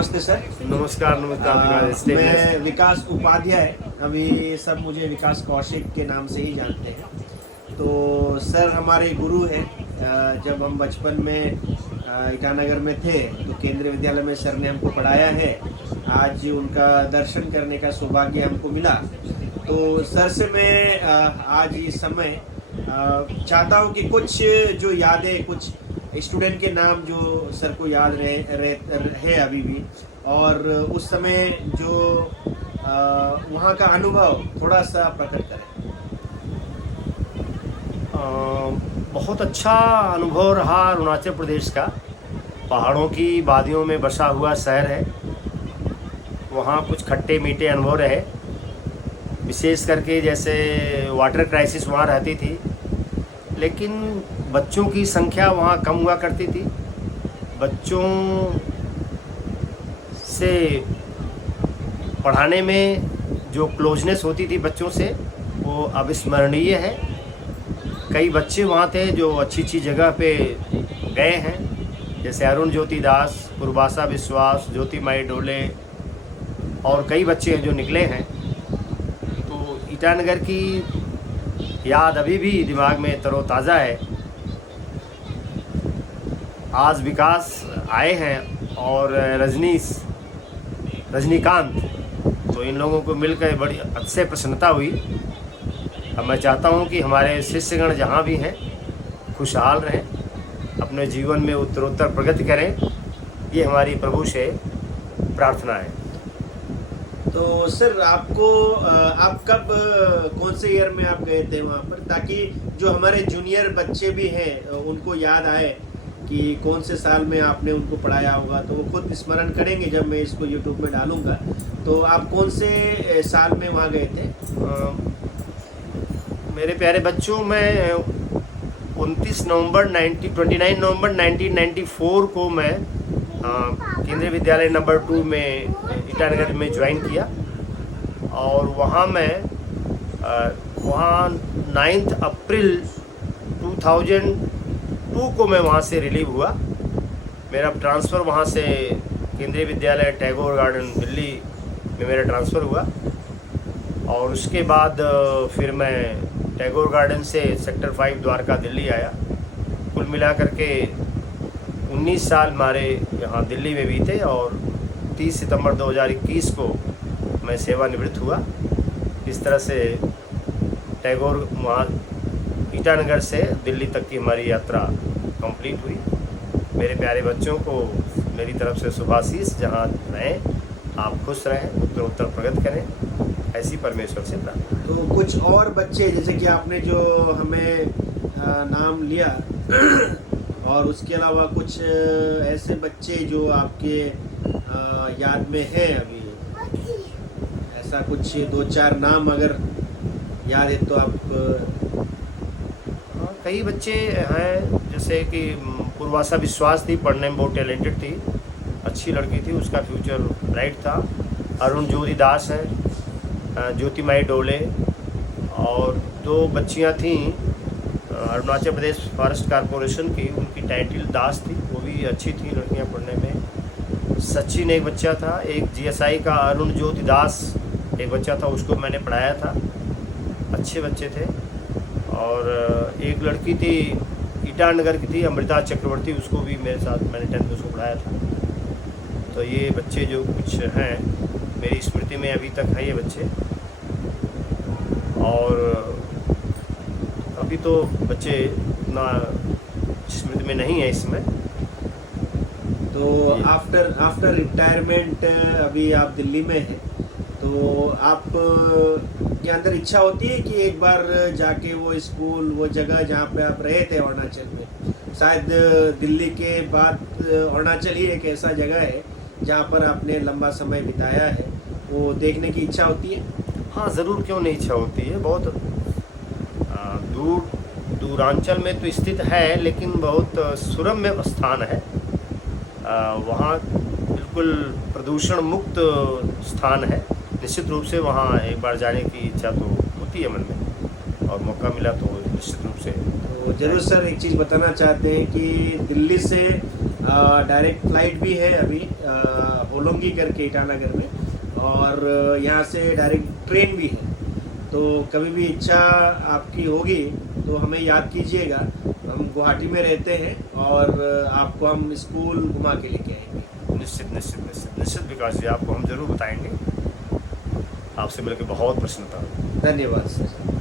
नमस्ते सर। नमस्कार नमस्कार। मैं विकास उपाध्याय, अभी सब मुझे विकास कौशिक के नाम से ही जानते हैं। तो सर हमारे गुरु हैं। जब हम बचपन में ईटानगर में थे तो केंद्रीय विद्यालय में सर ने हमको पढ़ाया है। आज उनका दर्शन करने का सौभाग्य हमको मिला। तो सर से मैं आज इस समय चाहता हूँ कि कुछ जो यादें, कुछ स्टूडेंट के नाम जो सर को याद रहे अभी भी, और उस समय जो वहाँ का अनुभव थोड़ा सा प्रकट करें। बहुत अच्छा अनुभव रहा अरुणाचल प्रदेश का। पहाड़ों की वादियों में बसा हुआ शहर है। वहाँ कुछ खट्टे मीठे अनुभव रहे, विशेष करके जैसे वाटर क्राइसिस वहाँ रहती थी, लेकिन बच्चों की संख्या वहाँ कम हुआ करती थी। बच्चों से पढ़ाने में जो क्लोजनेस होती थी बच्चों से, वो अविस्मरणीय है। कई बच्चे वहाँ थे जो अच्छी अच्छी जगह पे गए हैं, जैसे अरुण ज्योति दास, पूर्वासा विश्वास, ज्योतिमाई डोले और कई बच्चे हैं जो निकले हैं। तो ईटानगर की याद अभी भी दिमाग में तरोताज़ा है। आज विकास आए हैं और रजनीकांत, तो इन लोगों को मिलकर बड़ी अतिशय प्रसन्नता हुई। अब मैं चाहता हूं कि हमारे शिष्यगण जहां भी हैं खुशहाल रहें, अपने जीवन में उत्तरोत्तर प्रगति करें, ये हमारी प्रभु से प्रार्थना है। तो सर आपको आप कब कौन से ईयर में आप गए थे वहाँ पर, ताकि जो हमारे जूनियर बच्चे भी हैं उनको याद आए कि कौन से साल में आपने उनको पढ़ाया होगा, तो वो खुद स्मरण करेंगे जब मैं इसको यूट्यूब में डालूंगा। तो आप कौन से साल में वहाँ गए थे? मेरे प्यारे बच्चों, मैं 29 नवंबर 1994 को मैं केंद्रीय विद्यालय नंबर 2 में ईटानगर में ज्वाइन किया, और वहाँ मैं 9 अप्रैल 2002 को मैं वहाँ से रिलीव हुआ। मेरा ट्रांसफ़र वहाँ से केंद्रीय विद्यालय टैगोर गार्डन दिल्ली में मेरा ट्रांसफ़र हुआ, और उसके बाद फिर मैं टैगोर गार्डन से सेक्टर 5 द्वारका दिल्ली आया। कुल मिलाकर के 19 साल हमारे यहाँ दिल्ली में बीते, और 30 सितंबर 2021 को मैं सेवानिवृत्त हुआ। इस तरह से टैगोर वहाँ ईटानगर से दिल्ली तक की हमारी यात्रा कंप्लीट हुई। मेरे प्यारे बच्चों को मेरी तरफ से शुभाशीष, जहाँ रहें आप खुश रहें, उत्तरोत्तर प्रगति करें, ऐसी परमेश्वर से प्रार्थना। तो कुछ और बच्चे, जैसे कि आपने जो हमें नाम लिया और उसके अलावा कुछ ऐसे बच्चे जो आपके याद में हैं अभी, ऐसा कुछ 2-4 नाम अगर याद है तो आप? कई बच्चे हैं, जैसे कि पूर्वासा विश्वास थी, पढ़ने में बहुत टैलेंटेड थी, अच्छी लड़की थी, उसका फ्यूचर ब्राइट था। अरुण ज्योति दास हैं, ज्योतिमाई डोले, और 2 बच्चियां थीं अरुणाचल प्रदेश फॉरेस्ट कॉरपोरेशन की, उनकी टाइटिल दास थी, वो भी अच्छी थी लड़कियां पढ़ने में। सचिन एक बच्चा था, एक जीएसआई का अरुण ज्योति दास एक बच्चा था, उसको मैंने पढ़ाया था, अच्छे बच्चे थे। और एक लड़की थी ईटानगर की थी, अमृता चक्रवर्ती, उसको भी मेरे साथ मैंने 10th में उसको पढ़ाया था। तो ये बच्चे जो कुछ हैं मेरी स्मृति में अभी तक है ये बच्चे, और अभी तो बच्चे ना स्मृति में नहीं है इसमें। तो आफ्टर रिटायरमेंट अभी आप दिल्ली में हैं, तो आप के अंदर इच्छा होती है कि एक बार जाके वो स्कूल, वो जगह जहाँ पे आप रहे थे अरुणाचल में, शायद दिल्ली के बाद अरुणाचल ही एक ऐसा जगह है जहाँ पर आपने लंबा समय बिताया है, वो देखने की इच्छा होती है? हाँ ज़रूर, क्यों नहीं इच्छा होती है। बहुत दूरांचल में तो स्थित है, लेकिन बहुत सुरम्य स्थान है। वहाँ बिल्कुल प्रदूषण मुक्त स्थान है। निश्चित रूप से वहाँ एक बार जाने की इच्छा तो होती है मन में, और मौका मिला तो निश्चित रूप से। तो जरूर सर, एक चीज़ बताना चाहते हैं कि दिल्ली से डायरेक्ट फ्लाइट भी है अभी होलोंगी करके ईटानगर में, और यहाँ से डायरेक्ट ट्रेन भी है। तो कभी भी इच्छा आपकी होगी तो हमें याद कीजिएगा। हम गुवाहाटी में रहते हैं और आपको हम स्कूल घुमा के लेके आएंगे। निश्चित निश्चित निश्चित निश्चित विकास जी, आपको हम जरूर बताएंगे। आपसे मिलकर बहुत प्रसन्नता हुई। धन्यवाद सर।